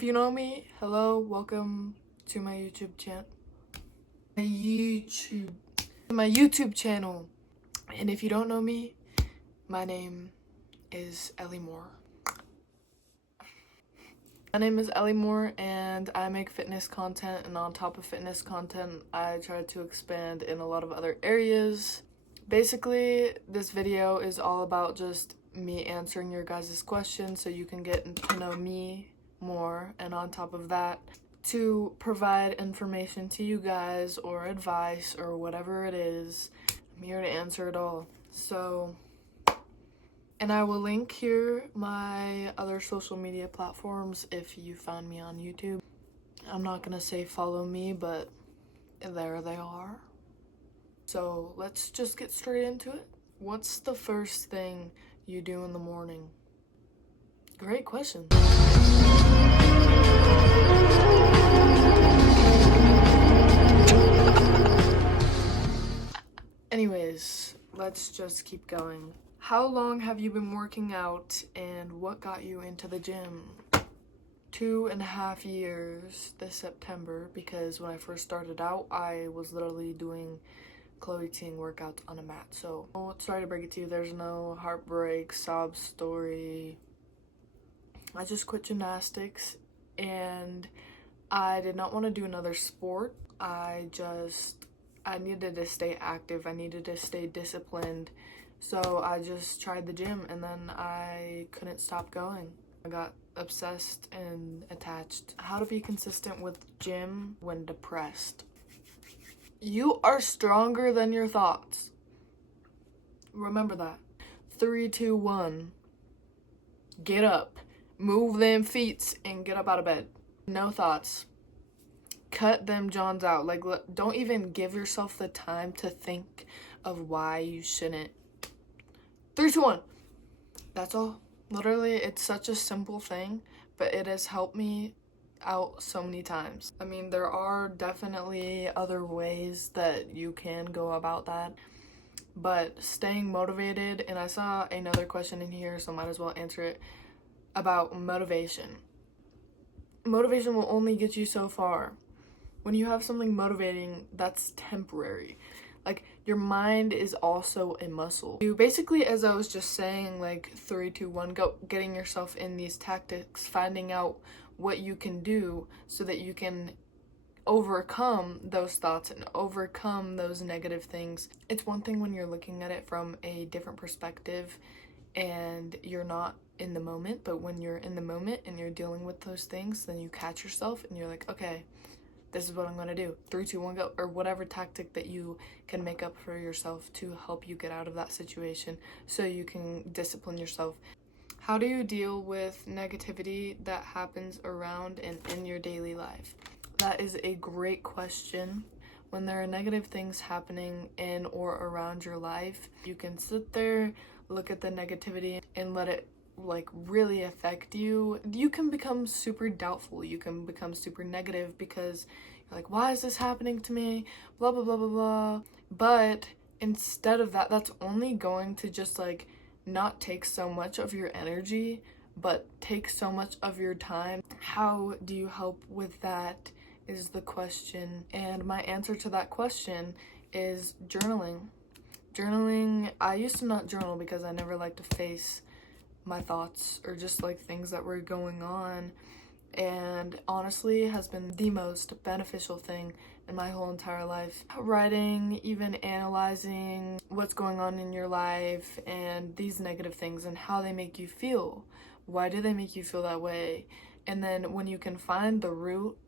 If you know me, hello, welcome to my YouTube channel. My YouTube channel. And if you don't know me, my name is Ellie Moore. My name is Ellie Moore and I make fitness content, and on top of fitness content, I try to expand in a lot of other areas. Basically, this video is all about just me answering your guys' questions so you can get to know me more, and on top of that, to provide information to you guys or advice or whatever it is. I'm here to answer it all. So, and I will link here my other social media platforms if you find me on YouTube. I'm not gonna say follow me, but there they are. So let's just get straight into it. What's the first thing you do in the morning? Great question. Anyways, let's just keep going. How long have you been working out and what got you into the gym? 2.5 years this September, because when I first started out, I was literally doing Chloe Ting workouts on a mat. So, sorry to break it to you, there's no heartbreak, sob story. I just quit gymnastics and I did not want to do another sport. I needed to stay active. I needed to stay disciplined. So I just tried the gym and then I couldn't stop going. I got obsessed and attached. How to be consistent with gym when depressed. You are stronger than your thoughts. Remember that. 3, 2, 1. Get up. Move them feet and get up out of bed. No thoughts. Cut them Johns out. Like, don't even give yourself the time to think of why you shouldn't. 3, 2, 1. That's all. Literally, it's such a simple thing, but it has helped me out so many times. I mean, there are definitely other ways that you can go about that, but staying motivated, and I saw another question in here, so might as well answer it, about motivation. Motivation will only get you so far. When you have something motivating, that's temporary. Like, your mind is also a muscle. You basically, as I was just saying, like 3, 2, 1, go, getting yourself in these tactics, finding out what you can do so that you can overcome those thoughts and overcome those negative things. It's one thing when you're looking at it from a different perspective and you're not in the moment, but when you're in the moment and you're dealing with those things, then you catch yourself and you're like, okay, this is what I'm gonna do. 3, 2, 1, go. Or whatever tactic that you can make up for yourself to help you get out of that situation so you can discipline yourself. How do you deal with negativity that happens around and in your daily life? That is a great question. When there are negative things happening in or around your life, you can sit there, look at the negativity, and let it really affect you. You can become super doubtful. You can become super negative because you're like, why is this happening to me? Blah, blah, blah, blah, blah. But instead of that, that's only going to just not take so much of your energy, but take so much of your time. How do you help with that is the question. And my answer to that question is journaling. Journaling, I used to not journal because I never liked to face my thoughts or just things that were going on, and honestly has been the most beneficial thing in my whole entire life. Writing, even analyzing what's going on in your life and these negative things and how they make you feel. Why do they make you feel that way? And then when you can find the root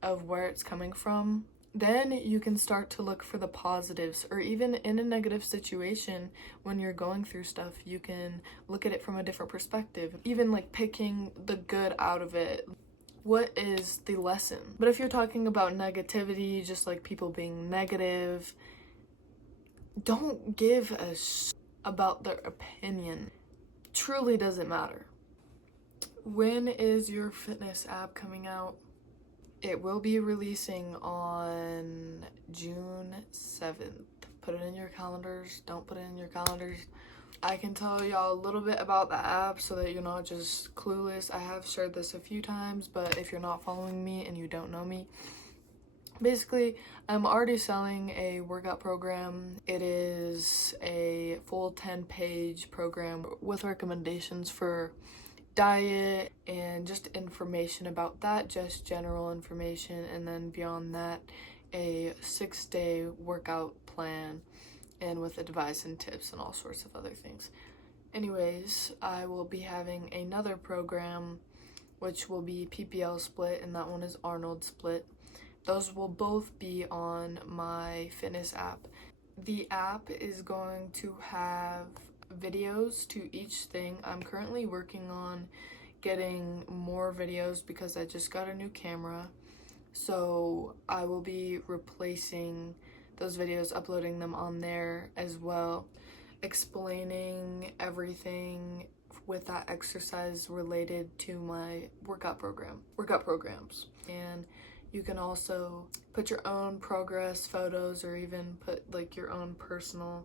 of where it's coming from, then you can start to look for the positives. Or even in a negative situation, when you're going through stuff, you can look at it from a different perspective, even picking the good out of it. What is the lesson? But if you're talking about negativity, just people being negative, don't give a about their opinion. Truly doesn't matter. When is your fitness app coming out? It will be releasing on June 7th. Put it in your calendars. Don't put it in your calendars. I can tell y'all a little bit about the app so that you're not just clueless. I have shared this a few times, but if you're not following me and you don't know me, basically, I'm already selling a workout program. It is a full 10-page program with recommendations for diet and just information about that, just general information, and then beyond that, a 6-day workout plan and with advice and tips and all sorts of other things. Anyways, I will be having another program which will be PPL split, and that one is Arnold split. Those will both be on my fitness app. The app is going to have videos to each thing. I'm currently working on getting more videos because I just got a new camera. So I will be replacing those videos, uploading them on there as well, explaining everything with that exercise related to my workout programs. And you can also put your own progress photos or even put like your own personal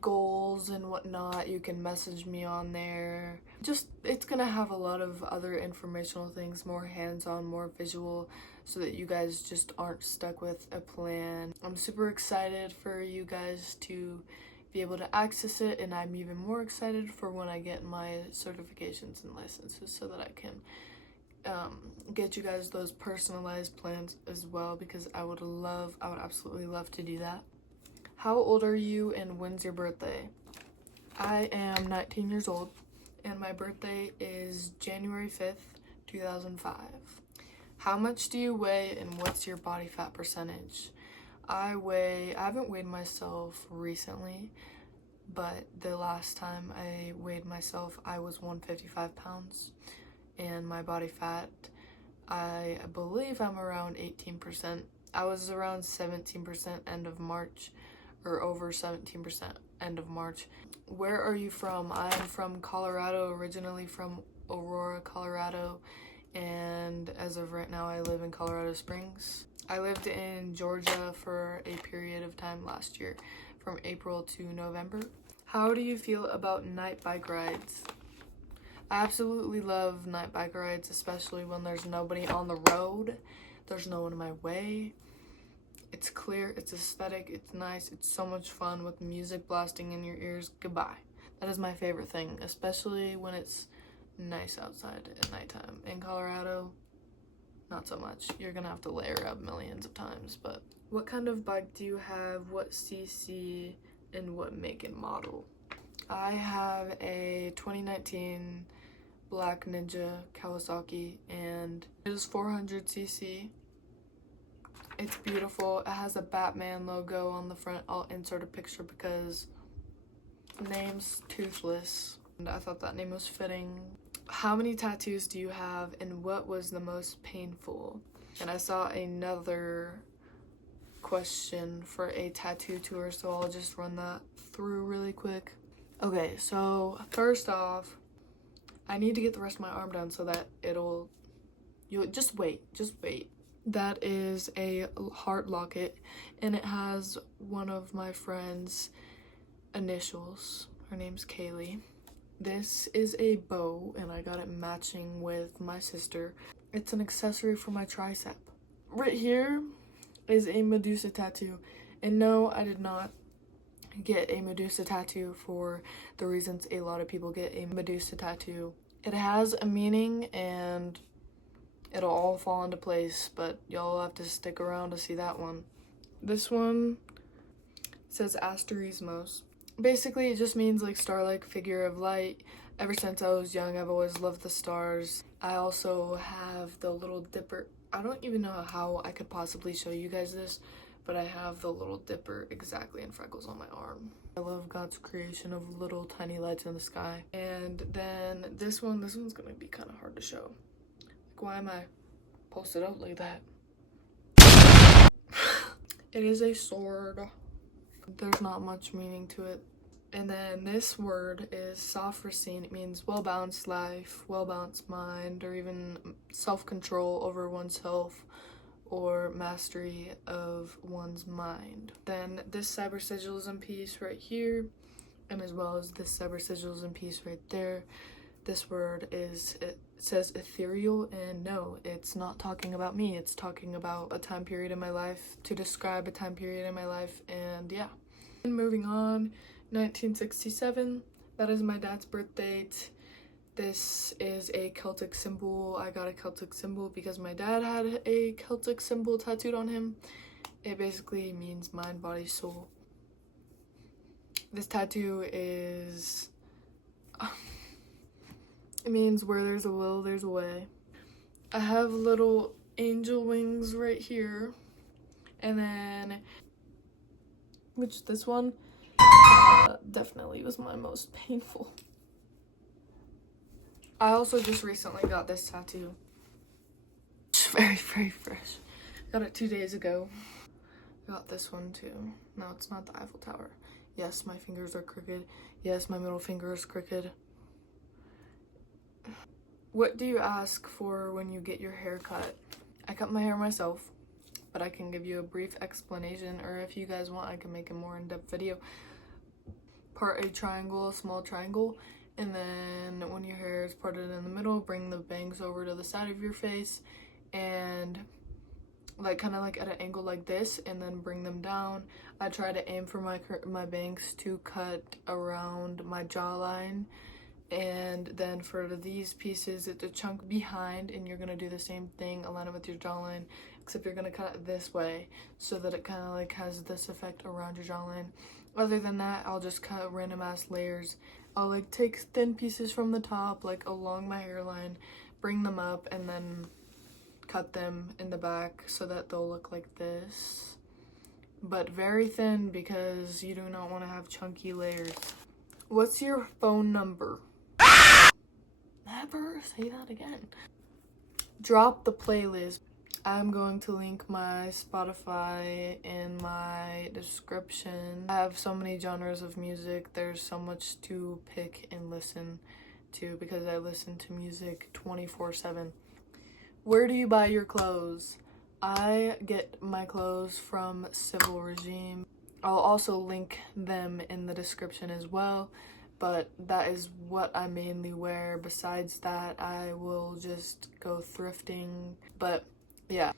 goals and whatnot. You can message me on there. Just, it's gonna have a lot of other informational things, more hands-on, more visual, so that you guys just aren't stuck with a plan. I'm super excited for you guys to be able to access it, and I'm even more excited for when I get my certifications and licenses so that I can get you guys those personalized plans as well, because I would absolutely love to do that. How old are you and when's your birthday? I am 19 years old and my birthday is January 5th, 2005. How much do you weigh and what's your body fat percentage? I haven't weighed myself recently, but the last time I weighed myself, I was 155 pounds. And my body fat, I believe I'm around 18%. I was around 17% end of March, or over 17% end of March. Where are you from? I'm from Colorado, originally from Aurora, Colorado, and as of right now I live in Colorado Springs. I lived in Georgia for a period of time last year, from April to November. How do you feel about night bike rides? I absolutely love night bike rides, especially when there's nobody on the road. There's no one in my way. It's clear, it's aesthetic, it's nice, it's so much fun with music blasting in your ears. Goodbye. That is my favorite thing, especially when it's nice outside at nighttime. In Colorado, not so much. You're gonna have to layer up millions of times, but what kind of bike do you have? What cc and what make and model? I have a 2019 Black Ninja Kawasaki and it is 400cc. It's beautiful. It has a Batman logo on the front. I'll insert a picture because the name's Toothless and I thought that name was fitting. How many tattoos do you have and what was the most painful? And I saw another question for a tattoo tour, so I'll just run that through really quick. Okay, so first off, I need to get the rest of my arm done so that you'll just wait. That is a heart locket and it has one of my friend's initials. Her name's Kaylee. This is a bow and I got it matching with my sister. It's an accessory for my tricep. Right here is a Medusa tattoo. And no, I did not get a Medusa tattoo for the reasons a lot of people get a Medusa tattoo. It has a meaning and it'll all fall into place, but y'all have to stick around to see that one. This one says Asterismos. Basically, it just means like star-like figure of light. Ever since I was young, I've always loved the stars. I also have the Little Dipper. I don't even know how I could possibly show you guys this, but I have the Little Dipper exactly in freckles on my arm. I love God's creation of little tiny lights in the sky. And then this one's gonna be kind of hard to show. Like, why am I posted out like that? It is a sword. There's not much meaning to it. And then this word is Sophrosine. It means well-balanced life, well-balanced mind, or even self-control over oneself or mastery of one's mind. Then this cybersigilism piece right here and as well as this sever sigils and peace right there. This word is, it says ethereal, and no, it's not talking about me. It's talking about a time period in my life, to describe a time period in my life, and yeah. And moving on, 1967, that is my dad's birth date. This is a Celtic symbol. I got a Celtic symbol because my dad had a Celtic symbol tattooed on him. It basically means mind, body, soul. This tattoo is... it means where there's a will, there's a way. I have little angel wings right here. And then... which this one definitely was my most painful. I also just recently got this tattoo. It's very, very fresh. Got it 2 days ago. Got this one too. No, it's not the Eiffel Tower. Yes, my fingers are crooked. Yes, my middle finger is crooked. What do you ask for when you get your hair cut? I cut my hair myself, but I can give you a brief explanation, or if you guys want, I can make a more in-depth video. Part a triangle, a small triangle, and then when your hair is parted in the middle, bring the bangs over to the side of your face and like kind of like at an angle like this, and then bring them down. I try to aim for my bangs to cut around my jawline, and then for these pieces it's a chunk behind, and you're gonna do the same thing, align it with your jawline, except you're gonna cut it this way so that it kind of like has this effect around your jawline. Other than that, I'll just cut random ass layers. I'll like take thin pieces from the top, like along my hairline, bring them up, and then cut them in the back so that they'll look like this. But very thin, because you do not want to have chunky layers. What's your phone number? Never say that again. Drop the playlist. I'm going to link my Spotify in my description. I have so many genres of music. There's so much to pick and listen to because I listen to music 24/7. Where do you buy your clothes? I get my clothes from Civil Regime. I'll also link them in the description as well, but that is what I mainly wear. Besides that, I will just go thrifting, but yeah.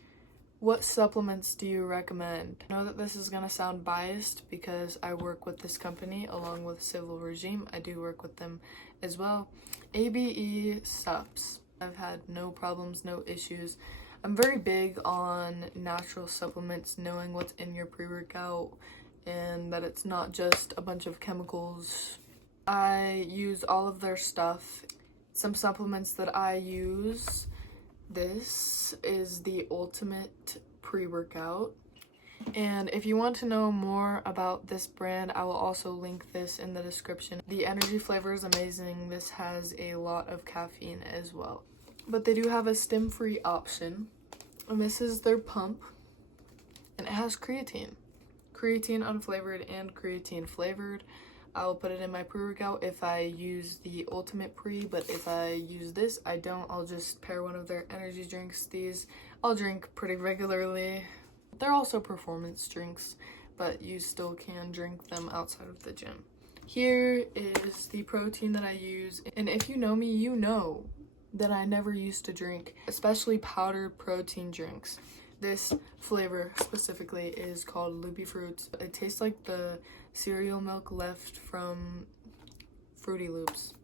What supplements do you recommend? I know that this is gonna sound biased because I work with this company along with Civil Regime. I do work with them as well. ABE Sups. I've had no problems, no issues. I'm very big on natural supplements, knowing what's in your pre-workout and that it's not just a bunch of chemicals. I use all of their stuff. Some supplements that I use, this is the Ultimate Pre-Workout. And if you want to know more about this brand, I will also link this in the description. The energy flavor is amazing. This has a lot of caffeine as well. But they do have a stim-free option. And this is their pump. And it has creatine. Creatine unflavored and creatine flavored. I'll put it in my pre-workout if I use the Ultimate Pre, but if I use this, I don't. I'll just pair one of their energy drinks. These I'll drink pretty regularly. They're also performance drinks, but you still can drink them outside of the gym. Here is the protein that I use, and if you know me, you know that I never used to drink, especially powdered protein drinks. This flavor specifically is called Loopy Fruits. It tastes like the cereal milk left from Fruity Loops.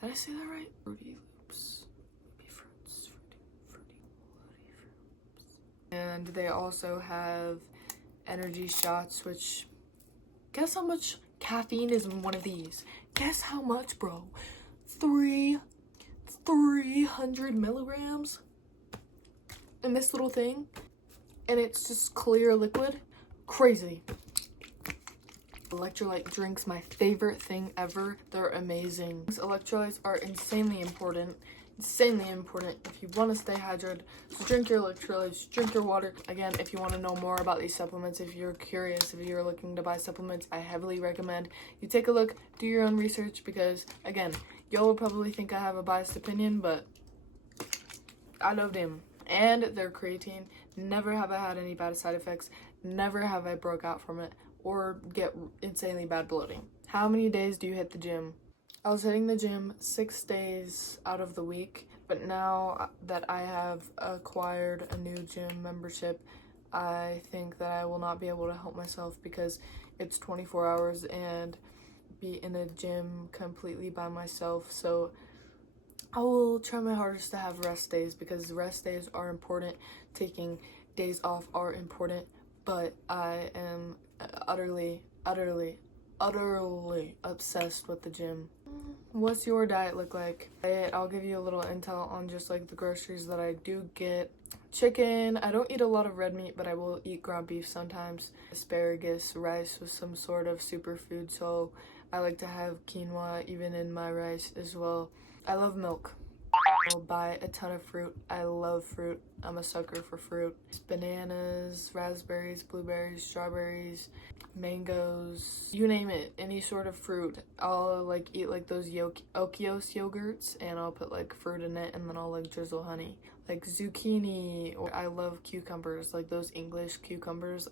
Did I say that right? Fruity Loops. Loopy Fruits. Fruity Loops. And they also have energy shots, which... guess how much caffeine is in one of these? Guess how much, bro? 300 milligrams in this little thing, and it's just clear liquid. Crazy. Electrolyte drinks, my favorite thing ever. They're amazing. Electrolytes are insanely important if you want to stay hydrated. So drink your electrolytes, drink your water. Again, if you want to know more about these supplements, if you're curious, if you're looking to buy supplements, I heavily recommend you take a look, do your own research, because again, y'all will probably think I have a biased opinion, but I love them. And their creatine, never have I had any bad side effects, never have I broke out from it or get insanely bad bloating. How many days do you hit the gym? I was hitting the gym 6 days out of the week, but now that I have acquired a new gym membership, I think that I will not be able to help myself because it's 24 hours and be in a gym completely by myself. So I will try my hardest to have rest days because rest days are important. Taking days off are important, but I am utterly obsessed with the gym. What's your diet look like? I'll give you a little intel on just like the groceries that I do get. Chicken, I don't eat a lot of red meat, but I will eat ground beef sometimes. Asparagus, rice with some sort of superfood, so I like to have quinoa even in my rice as well. I love milk. I'll buy a ton of fruit. I love fruit. I'm a sucker for fruit. Bananas, raspberries, blueberries, strawberries, mangoes, you name it, any sort of fruit. I'll like eat like those Okios yogurts and I'll put like fruit in it and then I'll like drizzle honey. Like zucchini, or I love cucumbers, like those English cucumbers.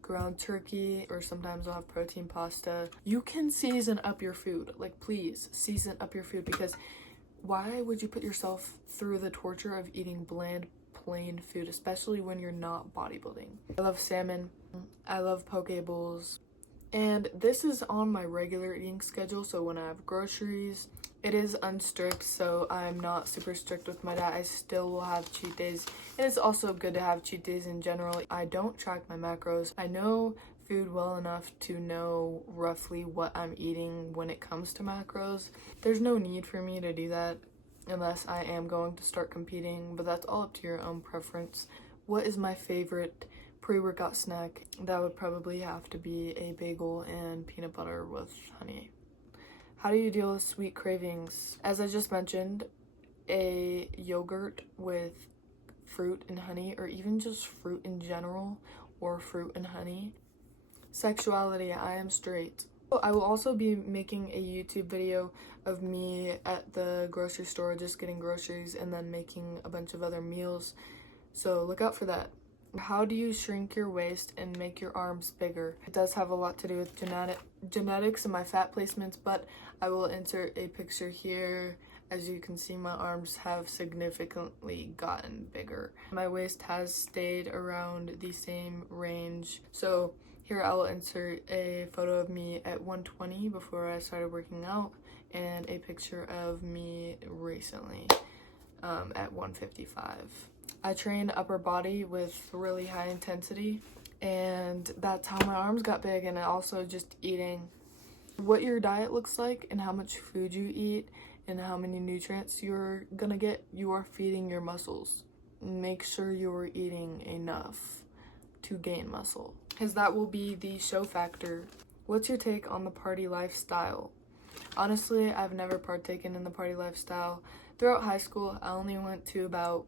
Ground turkey, or sometimes I'll have protein pasta. You can season up your food. Like please season up your food because why would you put yourself through the torture of eating bland, plain food, especially when you're not bodybuilding? I love salmon. I love poke bowls. And this is on my regular eating schedule, so when I have groceries, it is unstrict, so I'm not super strict with my diet. I still will have cheat days, and it's also good to have cheat days in general. I don't track my macros. I know food well enough to know roughly what I'm eating when it comes to macros. There's no need for me to do that unless I am going to start competing, but that's all up to your own preference. What is my favorite pre-workout snack? That would probably have to be a bagel and peanut butter with honey. How do you deal with sweet cravings? As I just mentioned, a yogurt with fruit and honey, or even just fruit in general, or fruit and honey. Sexuality, I am straight. I will also be making a YouTube video of me at the grocery store just getting groceries and then making a bunch of other meals, so look out for that. How do you shrink your waist and make your arms bigger? It does have a lot to do with genetics and my fat placements, but I will insert a picture here. As you can see, my arms have significantly gotten bigger. My waist has stayed around the same range. So here I will insert a photo of me at 120 before I started working out and a picture of me recently at 155. I train upper body with really high intensity, and that's how my arms got big, and also just eating. What your diet looks like and how much food you eat and how many nutrients you're gonna get, you are feeding your muscles. Make sure you're eating enough to gain muscle, because that will be the show factor. What's your take on the party lifestyle? Honestly, I've never partaken in the party lifestyle. Throughout high school, I only went to about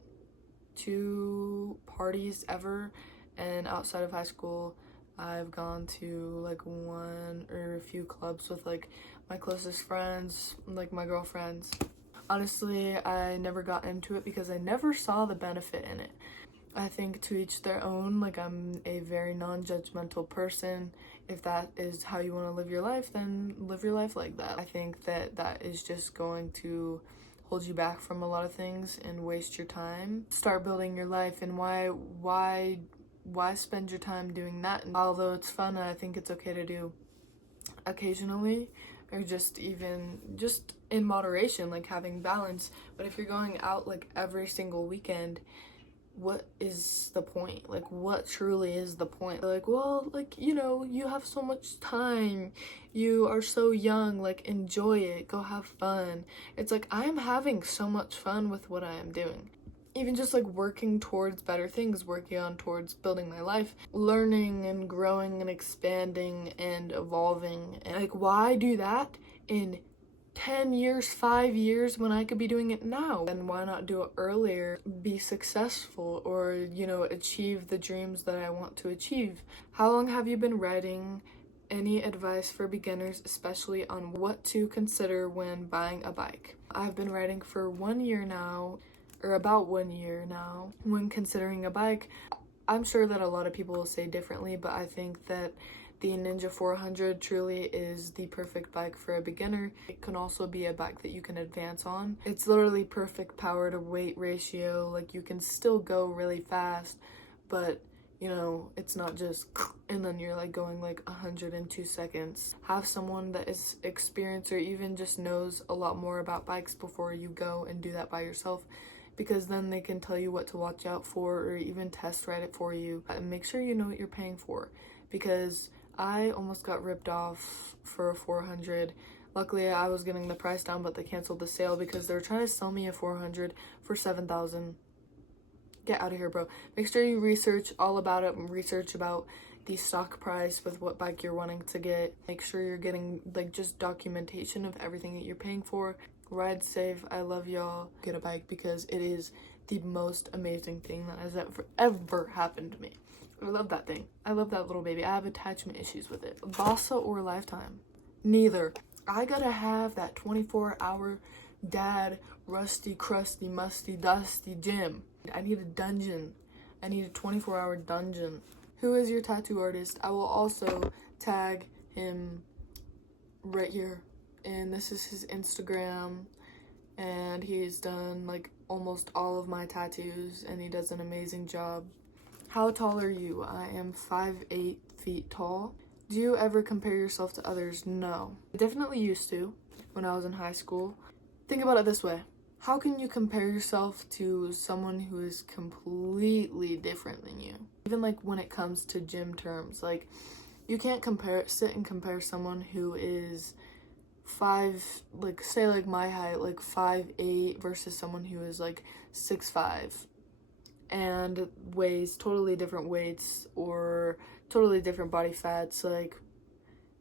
2 parties ever, and outside of high school I've gone to like 1 or a few clubs with like my closest friends, like my girlfriends. Honestly, I never got into it because I never saw the benefit in it. I think to each their own. Like, I'm a very non-judgmental person. If that is how you want to live your life, then live your life like that. I think that that is just going to hold you back from a lot of things and waste your time. Start building your life, and why spend your time doing that? And although it's fun and I think it's okay to do occasionally, or just in moderation, like having balance. But if you're going out like every single weekend, what is the point? Like, what truly is the point? Like, well, like, you know, you have so much time, you are so young, like, enjoy it, go have fun. It's like, I am having so much fun with what I am doing. Even just like working towards better things, working on towards building my life, learning and growing and expanding and evolving. And like, why do that in 10 years, 5 years, when I could be doing it now? And why not do it earlier, be successful, or, you know, achieve the dreams that I want to achieve? How long have you been writing? Any advice for beginners, especially on what to consider when buying a bike? I've been writing for 1 year now, or about 1 year now. When considering a bike, I'm sure that a lot of people will say differently, but I think that The Ninja 400 truly is the perfect bike for a beginner. It can also be a bike that you can advance on. It's literally perfect power to weight ratio. Like, you can still go really fast, but you know, it's not just and then you're like going like 102 seconds. Have someone that is experienced or even just knows a lot more about bikes before you go and do that by yourself, because then they can tell you what to watch out for or even test ride it for you. And make sure you know what you're paying for, because I almost got ripped off for a 400. Luckily, I was getting the price down, but they canceled the sale because they were trying to sell me a 400 for $7,000. Get out of here, bro. Make sure you research all about it and research about the stock price with what bike you're wanting to get. Make sure you're getting like just documentation of everything that you're paying for. Ride safe. I love y'all. Get a bike because it is the most amazing thing that has ever happened to me. I love that thing. I love that little baby. I have attachment issues with it. Bossa or Lifetime? Neither. I gotta have that 24-hour dad, rusty, crusty, musty, dusty gym. I need a dungeon. I need a 24-hour dungeon. Who is your tattoo artist? I will also tag him right here. And this is his Instagram. And he's done like almost all of my tattoos. And he does an amazing job. How tall are you? I am 5'8" feet tall. Do you ever compare yourself to others? No. I definitely used to when I was in high school. Think about it this way. How can you compare yourself to someone who is completely different than you? Even like when it comes to gym terms, like you can't sit and compare someone who is say like my height, like 5'8" versus someone who is like 6'5" and weighs totally different weights or totally different body fats. Like,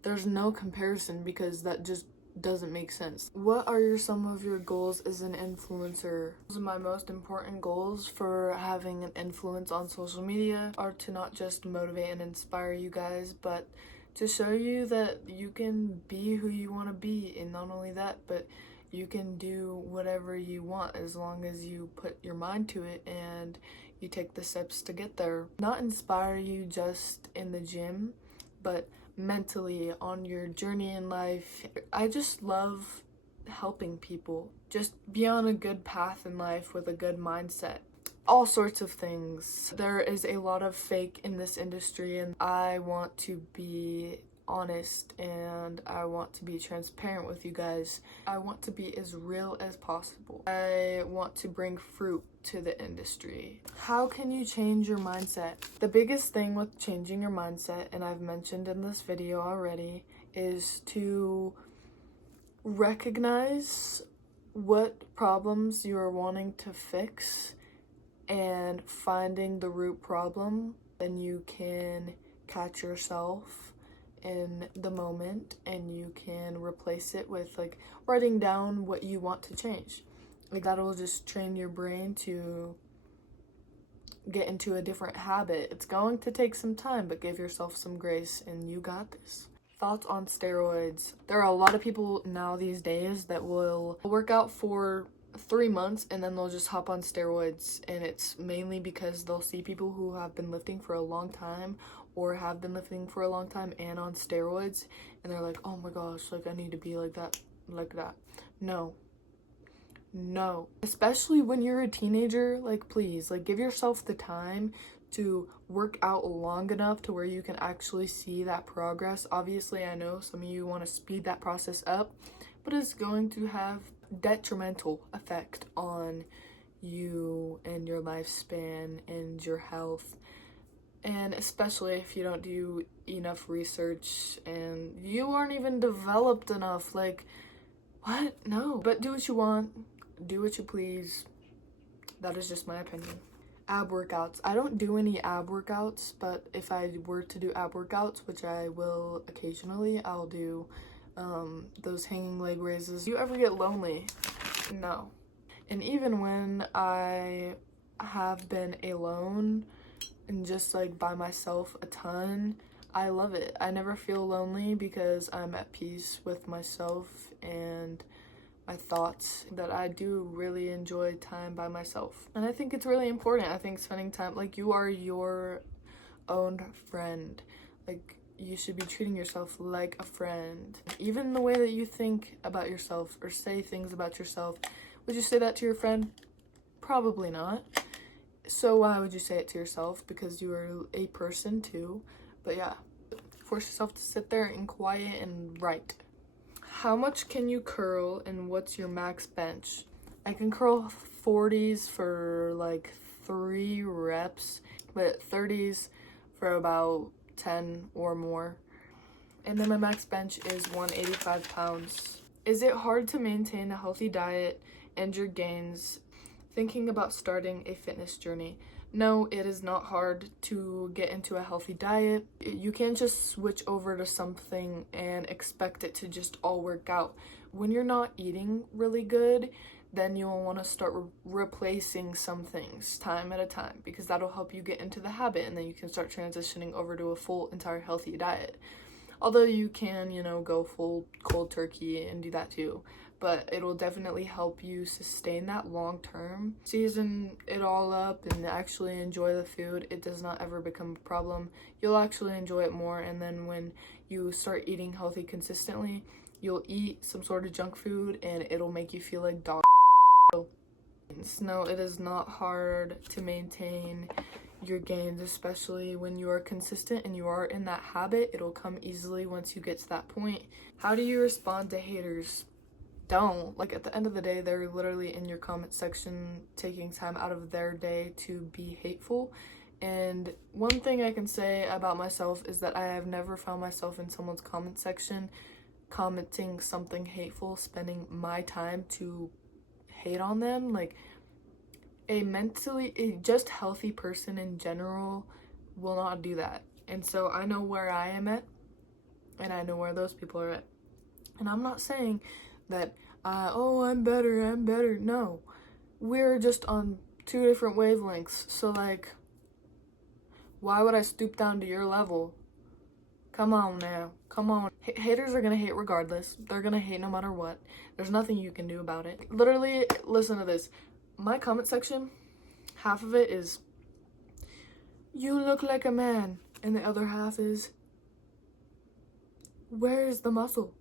there's no comparison because that just doesn't make sense. What are some of your goals as an influencer? My most important goals for having an influence on social media are to not just motivate and inspire you guys, but to show you that you can be who you want to be. And not only that, but you can do whatever you want as long as you put your mind to it and you take the steps to get there. Not inspire you just in the gym, but mentally on your journey in life. I just love helping people just be on a good path in life with a good mindset. All sorts of things. There is a lot of fake in this industry, and I want to be honest and I want to be transparent with you guys. I want to be as real as possible. I want to bring fruit to the industry. How can you change your mindset? The biggest thing with changing your mindset, and I've mentioned in this video already, is to recognize what problems you are wanting to fix and finding the root problem. Then you can catch yourself in the moment and you can replace it with like writing down what you want to change. Like, that'll just train your brain to get into a different habit. It's going to take some time, but give yourself some grace and you got this. Thoughts on steroids? There are a lot of people now these days that will work out for 3 months and then they'll just hop on steroids, and it's mainly because they'll see people who have been lifting for a long time or have been lifting for a long time and on steroids, and they're like, oh my gosh, like I need to be like that. No, especially when you're a teenager. Like, please, like, give yourself the time to work out long enough to where you can actually see that progress. Obviously, I know some of you want to speed that process up, but it's going to have detrimental effect on you and your lifespan and your health. And especially if you don't do enough research and you aren't even developed enough. Like, what? No. But do what you want. Do what you please. That is just my opinion. Ab workouts. I don't do any ab workouts, but if I were to do ab workouts, which I will occasionally, I'll do those hanging leg raises. Do you ever get lonely? No. And even when I have been alone and just like by myself a ton, I love it. I never feel lonely because I'm at peace with myself and my thoughts, that I do really enjoy time by myself. And I think it's really important. I think spending time, like, you are your own friend. Like, you should be treating yourself like a friend. Even the way that you think about yourself or say things about yourself, would you say that to your friend? Probably not. So why would you say it to yourself? Because you are a person too. But yeah, force yourself to sit there and quiet and write. How much can you curl and what's your max bench? I can curl 40s for like 3 reps, but 30s for about 10 or more. And then my max bench is 185 pounds. Is it hard to maintain a healthy diet and your gains thinking about starting a fitness journey? No, it is not hard to get into a healthy diet. You can't just switch over to something and expect it to just all work out. When you're not eating really good, then you'll want to start replacing some things time at a time, because that'll help you get into the habit, and then you can start transitioning over to a full entire healthy diet. Although you can, go full cold turkey and do that too, but it'll definitely help you sustain that long term. Season it all up and actually enjoy the food. It does not ever become a problem. You'll actually enjoy it more, and then when you start eating healthy consistently, you'll eat some sort of junk food and it'll make you feel like dog. No, it is not hard to maintain your gains, especially when you are consistent and you are in that habit. It'll come easily once you get to that point. How do you respond to haters? Don't. Like, at the end of the day, they're literally in your comment section taking time out of their day to be hateful. And one thing I can say about myself is that I have never found myself in someone's comment section commenting something hateful, spending my time to hate on them. Like, a just healthy person in general will not do that. And so I know where I am at, and I know where those people are at. And I'm not saying that I'm better. No, we're just on 2 different wavelengths. So like, why would I stoop down to your level? Come on now, come on. Haters are gonna hate regardless. They're gonna hate no matter what. There's nothing you can do about it. Literally, listen to this. My comment section, half of it is, you look like a man, and the other half is, where's the muscle?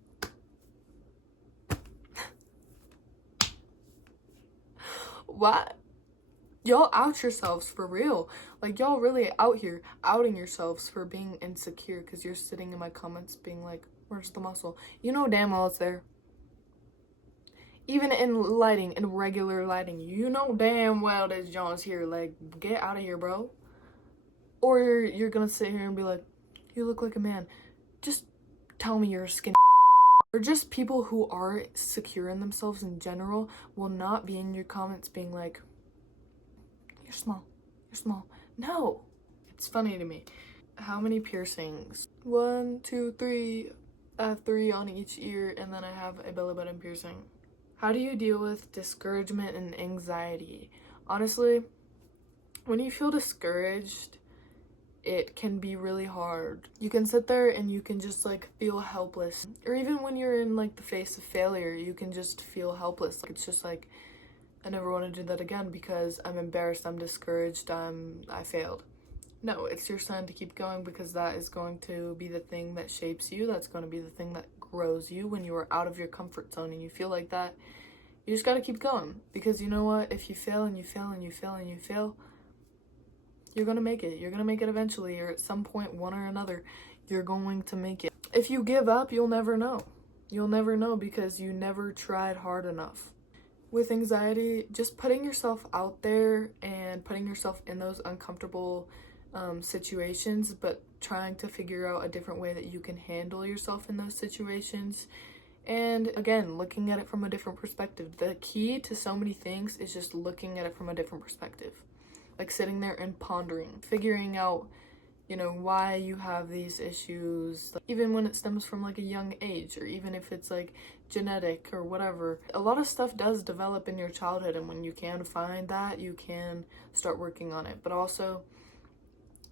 What? Y'all out yourselves for real. Like, y'all really out here outing yourselves for being insecure because you're sitting in my comments being like, where's the muscle? You know damn well it's there. Even in lighting, in regular lighting, you know damn well that John's here. Like, get out of here, bro. Or you're gonna sit here and be like, you look like a man. Just tell me you're skinny. Or just people who are secure in themselves in general will not be in your comments being like, you're small. No. It's funny to me. How many piercings? 1, 2, 3. I have 3 on each ear, and then I have a belly button piercing. How do you deal with discouragement and anxiety? Honestly, when you feel discouraged, it can be really hard. You can sit there and you can just like feel helpless. Or even when you're in like the face of failure, you can just feel helpless. Like, it's just like, I never want to do that again because I'm embarrassed, I'm discouraged, I failed. No, it's your sign to keep going, because that is going to be the thing that shapes you. That's going to be the thing that grows you. When you are out of your comfort zone and you feel like that, you just got to keep going. Because you know what? If you fail and you fail and you fail and you fail, you're going to make it. You're going to make it eventually, or at some point, one or another, you're going to make it. If you give up, you'll never know. You'll never know because you never tried hard enough. With anxiety, just putting yourself out there and putting yourself in those uncomfortable situations, but trying to figure out a different way that you can handle yourself in those situations. And again, looking at it from a different perspective. The key to so many things is just looking at it from a different perspective. Like sitting there and pondering, figuring out, why you have these issues, even when it stems from like a young age, or even if it's like genetic or whatever. A lot of stuff does develop in your childhood, and when you can find that, you can start working on it. But also,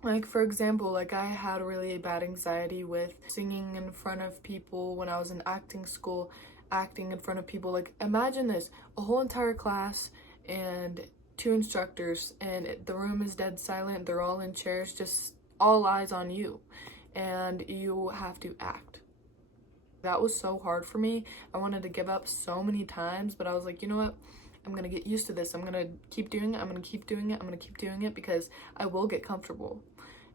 like, for example, like, I had really bad anxiety with singing in front of people when I was in acting school, acting in front of people. Like, imagine this, a whole entire class and 2 instructors, and the room is dead silent. They're all in chairs, just all eyes on you. and you have to act. That was so hard for me. I wanted to give up so many times, but I was like, you know what? I'm gonna get used to this. I'm gonna keep doing it. I'm gonna keep doing it. I'm gonna keep doing it because I will get comfortable.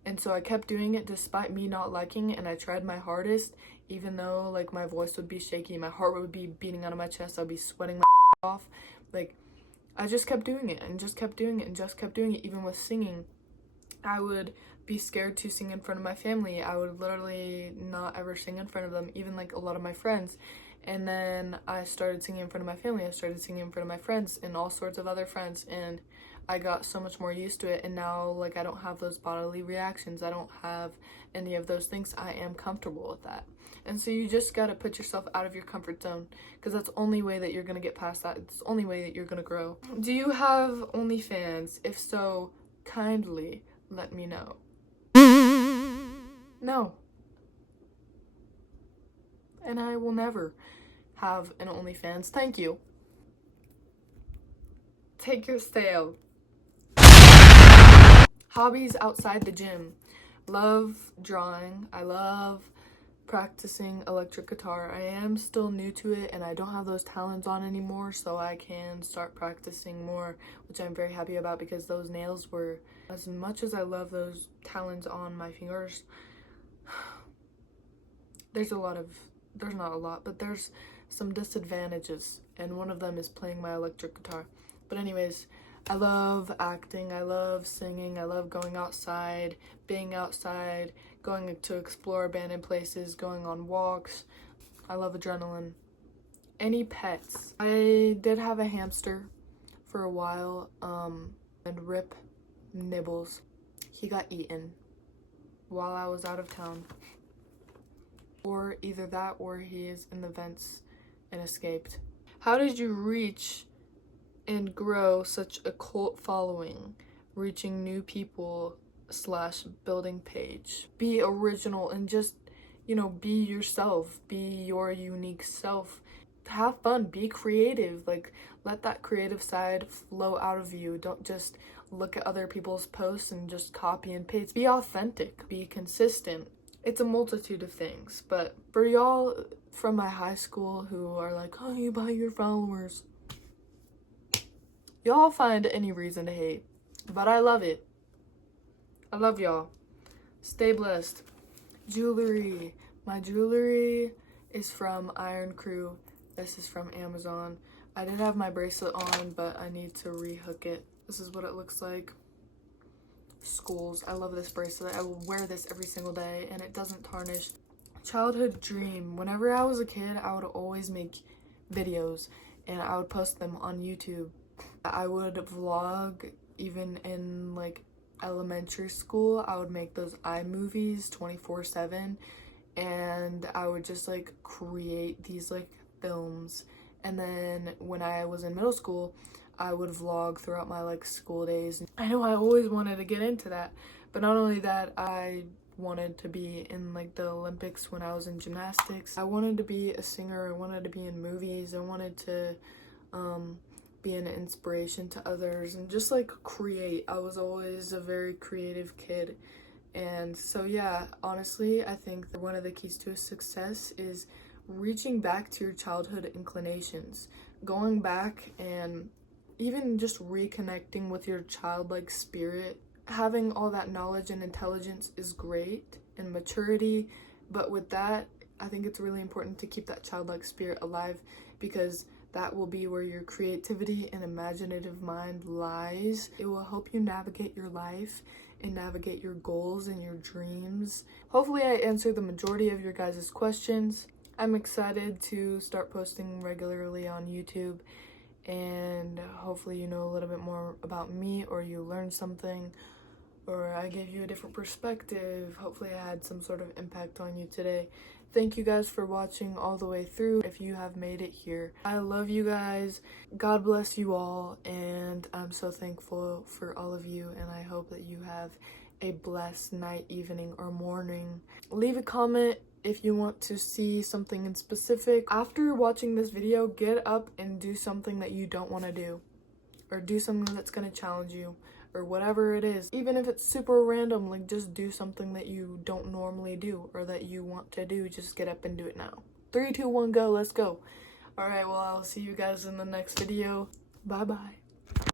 And so I kept doing it despite me not liking it, and I tried my hardest, even though like my voice would be shaky, my heart would be beating out of my chest, I'd be sweating my off. Like, I just kept doing it and just kept doing it and just kept doing it. Even with singing, I would be scared to sing in front of my family. I would literally not ever sing in front of them, even like a lot of my friends. And then I started singing in front of my family. I started singing in front of my friends and all sorts of other friends, and I got so much more used to it. And now, like, I don't have those bodily reactions. I don't have any of those things. I am comfortable with that. And so you just gotta put yourself out of your comfort zone, because that's the only way that you're gonna get past that. It's the only way that you're gonna grow. Do you have OnlyFans? If so, kindly let me know. No. And I will never have an OnlyFans. Thank you. Take your sale. Hobbies outside the gym. Love drawing. I love practicing electric guitar. I am still new to it, and I don't have those talons on anymore, so I can start practicing more, which I'm very happy about, because those nails were, as much as I love those talons on my fingers, there's not a lot, but there's some disadvantages, and one of them is playing my electric guitar. But anyways, I love acting, I love singing, I love going outside, being outside, going to explore abandoned places, going on walks. I love adrenaline. Any pets? I did have a hamster for a while, and Rip Nibbles. He got eaten while I was out of town. Or either that, or he is in the vents and escaped. How did you reach and grow such a cult following, reaching new people / building page? Be original and just, be yourself. Be your unique self. Have fun. Be creative. Like, let that creative side flow out of you. Don't just look at other people's posts and just copy and paste. Be authentic. Be consistent. It's a multitude of things, but for y'all from my high school who are like, oh, you buy your followers, y'all find any reason to hate, but I love it. I love y'all. Stay blessed. Jewelry. My jewelry is from Iron Crew. This is from Amazon. I did have my bracelet on, but I need to rehook it. This is what it looks like. Skulls. I love this bracelet. I will wear this every single day, and it doesn't tarnish. Childhood dream. Whenever I was a kid, I would always make videos, and I would post them on YouTube. I would vlog even in like elementary school. I would make those iMovies 24/7, and I would just like create these like films. And then when I was in middle school, I would vlog throughout my like school days. I know I always wanted to get into that, but not only that, I wanted to be in like the Olympics when I was in gymnastics. I wanted to be a singer. I wanted to be in movies. I wanted to be an inspiration to others and just like create. I was always a very creative kid. And so yeah, honestly, I think that one of the keys to success is reaching back to your childhood inclinations, going back and even just reconnecting with your childlike spirit. Having all that knowledge and intelligence is great, and maturity, but with that, I think it's really important to keep that childlike spirit alive, because that will be where your creativity and imaginative mind lies. It will help you navigate your life and navigate your goals and your dreams. Hopefully I answered the majority of your guys' questions. I'm excited to start posting regularly on YouTube, and hopefully you know a little bit more about me, or you learned something, or I gave you a different perspective. Hopefully I had some sort of impact on you today. Thank you guys for watching all the way through, if you have made it here. I love you guys. God bless you all, and I'm so thankful for all of you, and I hope that you have a blessed night, evening, or morning. Leave a comment if you want to see something in specific. After watching this video, get up and do something that you don't want to do, or do something that's going to challenge you, or whatever it is. Even if it's super random, like just do something that you don't normally do or that you want to do. Just get up and do it now. 3, 2, 1, go. Let's go. Alright, well, I'll see you guys in the next video. Bye bye.